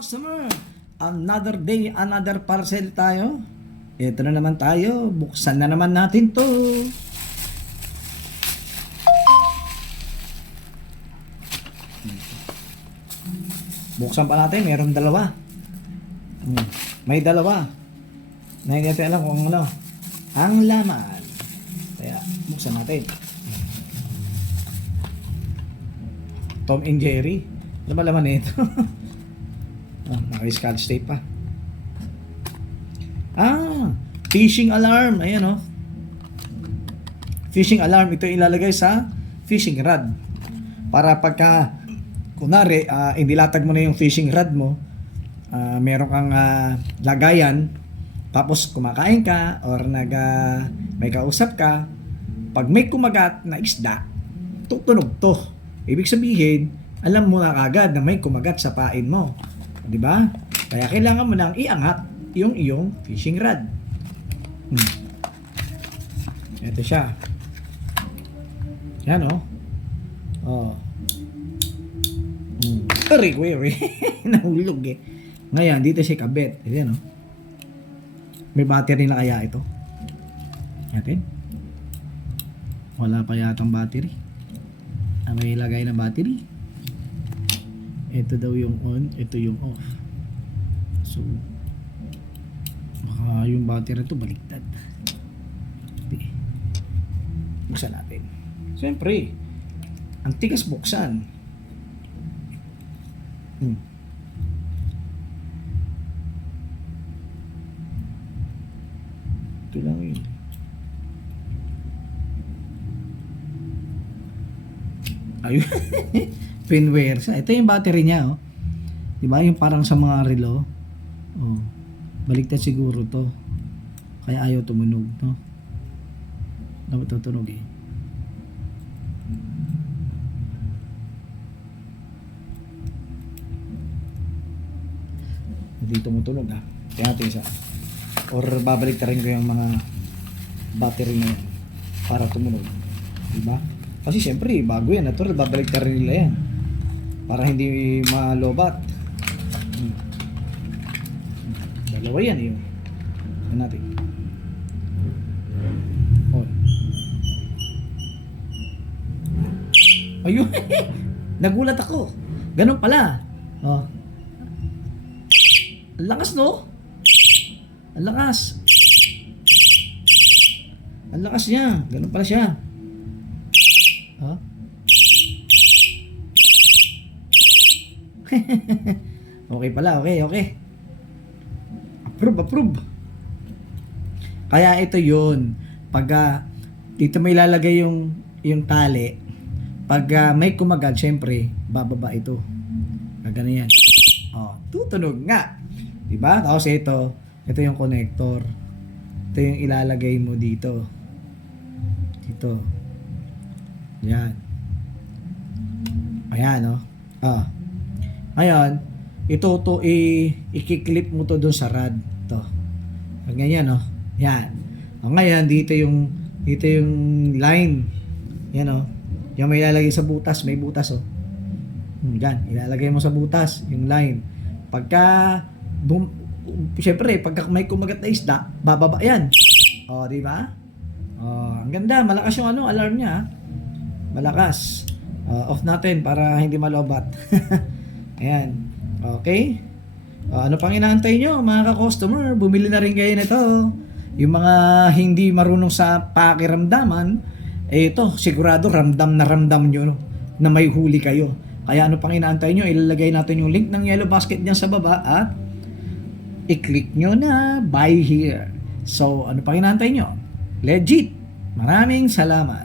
Customer, another day, another parcel tayo. Ito na naman tayo. Buksan na naman natin to. Buksan pa natin. Meron dalawa. May dalawa. Na hindi natin alam kung ano ang laman. Kaya buksan natin. Tom and Jerry. Ano ba laman nito? Naka-scotch tape pa. Fishing alarm. Ayan o. Fishing alarm. Ito ilalagay sa fishing rod. Para pagka, kunwari, indilatag mo na yung fishing rod mo, meron kang lagayan, tapos kumakain ka, or may kausap ka, pag may kumagat na isda, tutunog to. Ibig sabihin, alam mo na kagad na may kumagat sa pain mo. Di ba? Kaya kailangan mo nang iangat yung iyong fishing rod. Ito siya. Yan o. Aray, nahulog eh. Ngayon, dito siya kabit. Ayan o. May battery na kaya ito? Natin. Wala pa yatang battery. May ilagay na battery. Ito daw yung on, ito yung off. So, baka yung battery ito baliktad. Buksan natin. Siyempre, ang tigas buksan. Ito lang yun. Ayun. Pinware siya. Ito yung battery niya, oh. 'Di ba? Yung parang sa mga relo. Oh. Baliktad siguro 'to. Kaya ayaw tumunog, no? Dapat tutunog eh. Hindi tumutunog ah. Kaya natin isa. Or babaliktarin ko yung mga battery na yan para tumunog. 'Di ba? Kasi siyempre, bago yan. Natural, babalik rin nila yan. Para hindi malobat. Dalawa yan yun. Ano natin? On. Ayun. Nagulat ako. Ganun pala. Oh. Ang lakas, no? Ang lakas. Ang lakas niya. Ganun pala siya. Huh? Okay pala, okay. Approve. Kaya ito yun. Pag dito may lalagay yung tali, pag may kumagat, syempre, bababa ito. Gagana yan. Tutunog nga. Diba? Tapos ito yung connector. Ito yung ilalagay mo dito. Dito. Yan. Ayan, no? Ngayon, i-clip mo to doon sa rod. To. Ganyan, no? Yan. Ngayon, dito yung line. Yan, no? Yung may ilalagay sa butas. May butas, oh. Yan. Ilalagay mo sa butas, yung line. Siyempre, pagka may kumagat na isda, bababa yan. Di ba? Ang ganda. Malakas yung alarm niya, malakas. Off natin para hindi malobat. Ayan. Okay. Ano pang inaantay nyo mga ka-customer? Bumili na rin kayo nito. Yung mga hindi marunong sa pakiramdaman, ito, sigurado ramdam nyo na may huli kayo. Kaya ano pang inaantay nyo? Ilalagay natin yung link ng Yellow Basket dyan sa baba at i-click nyo na buy here. So, ano pang inaantay nyo? Legit. Maraming salamat.